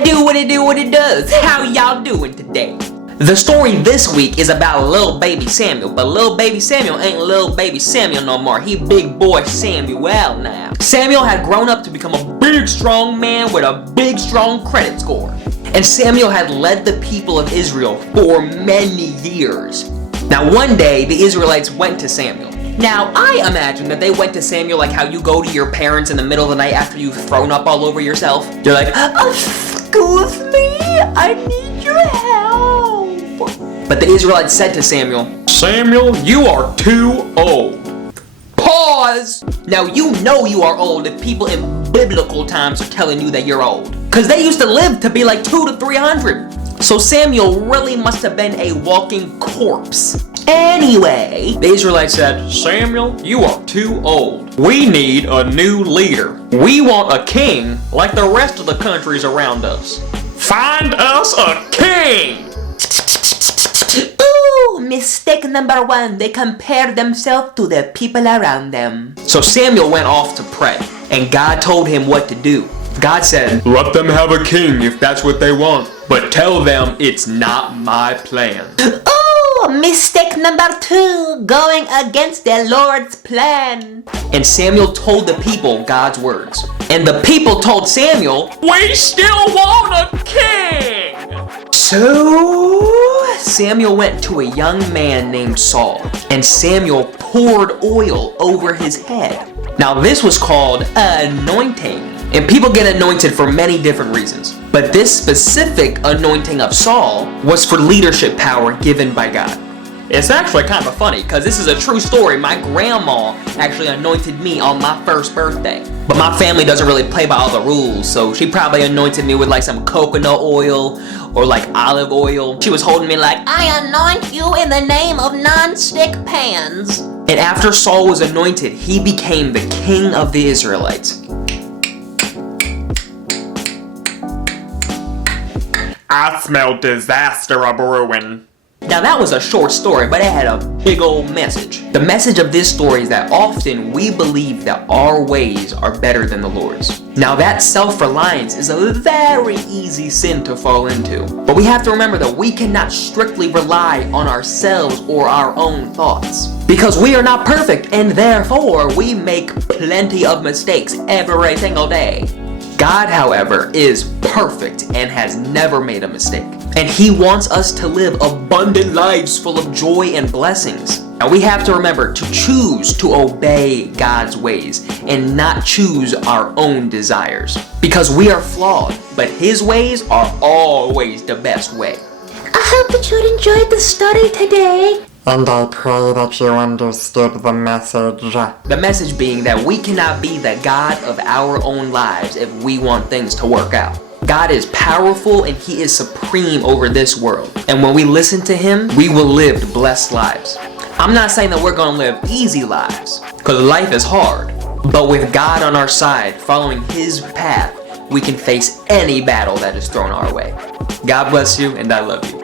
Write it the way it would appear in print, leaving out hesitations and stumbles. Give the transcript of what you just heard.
What it does? How y'all doing today? The story this week is about little baby Samuel, but little baby Samuel ain't little baby Samuel no more. He big boy Samuel now. Samuel had grown up to become a big strong man with a big strong credit score. And Samuel had led the people of Israel for many years. Now one day, the Israelites went to Samuel. Now, I imagine that they went to Samuel like how you go to your parents in the middle of the night after you've thrown up all over yourself. You're like, excuse me, I need your help. But the Israelites said to Samuel, Samuel, you are too old. Pause. Now, you know you are old if people in biblical times are telling you that you're old. Because they used to live to be like 200 to 300. So Samuel really must have been a walking corpse. Anyway, the Israelites said, Samuel, you are too old. We need a new leader. We want a king like the rest of the countries around us. Find us a king! Ooh, mistake number one. They compared themselves to the people around them. So Samuel went off to pray, and God told him what to do. God said, let them have a king if that's what they want, but tell them it's not my plan. Mistake number two, going against the Lord's plan. And Samuel told the people God's words. And the people told Samuel, we still want a king! So Samuel went to a young man named Saul, and Samuel poured oil over his head. Now this was called anointing. And people get anointed for many different reasons. But this specific anointing of Saul was for leadership power given by God. It's actually kind of funny because this is a true story. My grandma actually anointed me on my first birthday. But my family doesn't really play by all the rules, so she probably anointed me with like some coconut oil or like olive oil. She was holding me like, I anoint you in the name of non-stick pans. And after Saul was anointed, he became the king of the Israelites. I smell disaster a-brewing. Now that was a short story, but it had a big old message. The message of this story is that often we believe that our ways are better than the Lord's. Now that self-reliance is a very easy sin to fall into. But we have to remember that we cannot strictly rely on ourselves or our own thoughts. Because we are not perfect, and therefore we make plenty of mistakes every single day. God, however, is perfect and has never made a mistake. And He wants us to live abundant lives full of joy and blessings. Now we have to remember to choose to obey God's ways and not choose our own desires. Because we are flawed, but His ways are always the best way. I hope that you enjoyed the study today. And I pray that you understood the message. The message being that we cannot be the God of our own lives if we want things to work out. God is powerful and He is supreme over this world. And when we listen to Him, we will live blessed lives. I'm not saying that we're going to live easy lives, because life is hard. But with God on our side, following His path, we can face any battle that is thrown our way. God bless you, and I love you.